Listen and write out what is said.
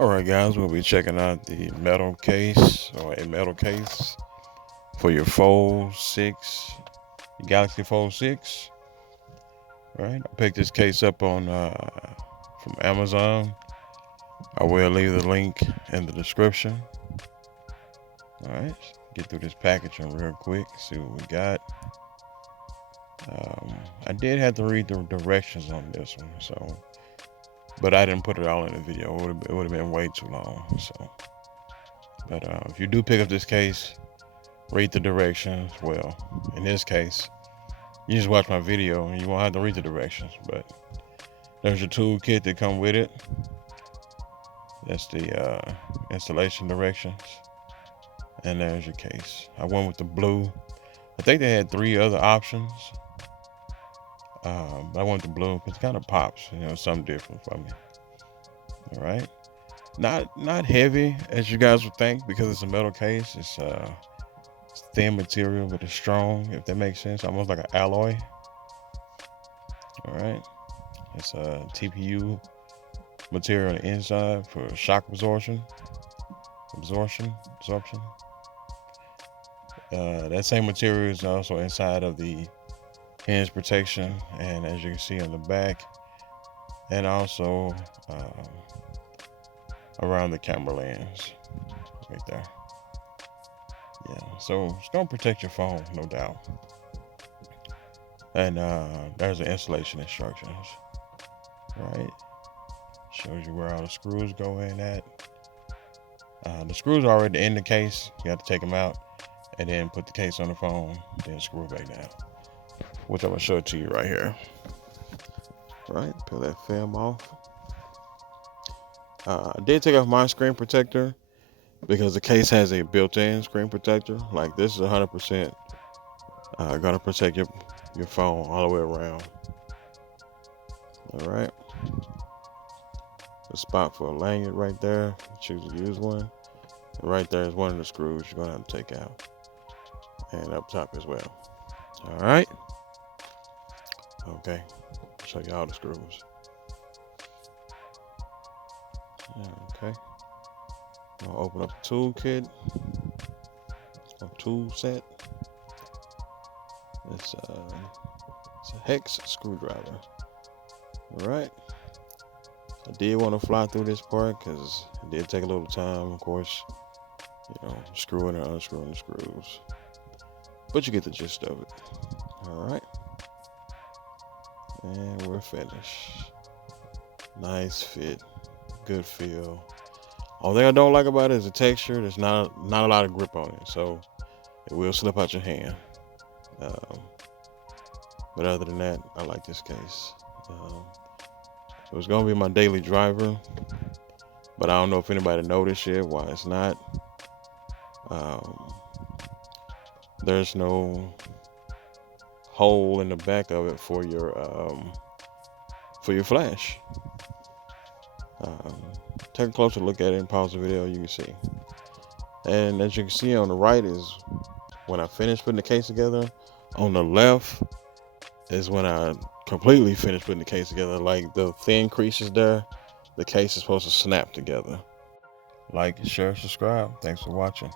Alright guys, we'll be checking out the metal case, or a metal case for your Fold 6, Galaxy Fold 6. Alright, I picked this case up on from Amazon. I will leave the link in the description. Alright, get through this packaging real quick, see what we got. I did have to read the directions on this one, but I didn't put it all in the video. It would have been way too long. But if you do pick up this case, read the directions. Well, in this case, you just watch my video and you won't have to read the directions. But there's your tool kit that come with it. That's the installation directions. And there's your case. I went with the blue. I think they had 3 other options. But I went with the blue because it kind of pops, something different for me. All right. Not heavy as you guys would think because it's a metal case. It's thin material, but it's strong, if that makes sense. Almost like an alloy. All right. It's a TPU material on the inside for shock absorption. That same material is also inside of the hinge protection, and as you can see on the back, and also around the camera lens right there. Yeah, so it's gonna protect your phone, no doubt. And there's the installation instructions. Right, shows you where all the screws go in at. The screws are already in the case. You have to take them out and then put the case on the phone, then screw it back down, which I'm gonna show it to you right here. Right, peel that film off. I did take off my screen protector because the case has a built-in screen protector. Like, this is 100% gonna protect your phone all the way around. All right, the spot for a lanyard right there. Choose to use one. And right there is one of the screws you're gonna have to take out, and up top as well. All right. Okay. Show you all the screws. Okay. I'll open up the tool kit, or tool set. It's a hex screwdriver. All right. I did want to fly through this part because it did take a little time, of course. Screwing and unscrewing the screws, but you get the gist of it. All right. And we're finished. Nice fit, good feel. Only thing I don't like about it is the texture. There's not a lot of grip on it, so it will slip out your hand. But other than that, I like this case. So it's gonna be my daily driver, but I don't know if anybody noticed yet why it's not. There's no hole in the back of it for your flash. Take a closer look at it and pause the video. You can see, and as you can see on the right is when I finished putting the case together. On the left is when I completely finished putting the case together. Like, the thin creases there, the case is supposed to snap together. Like, share, subscribe. Thanks for watching.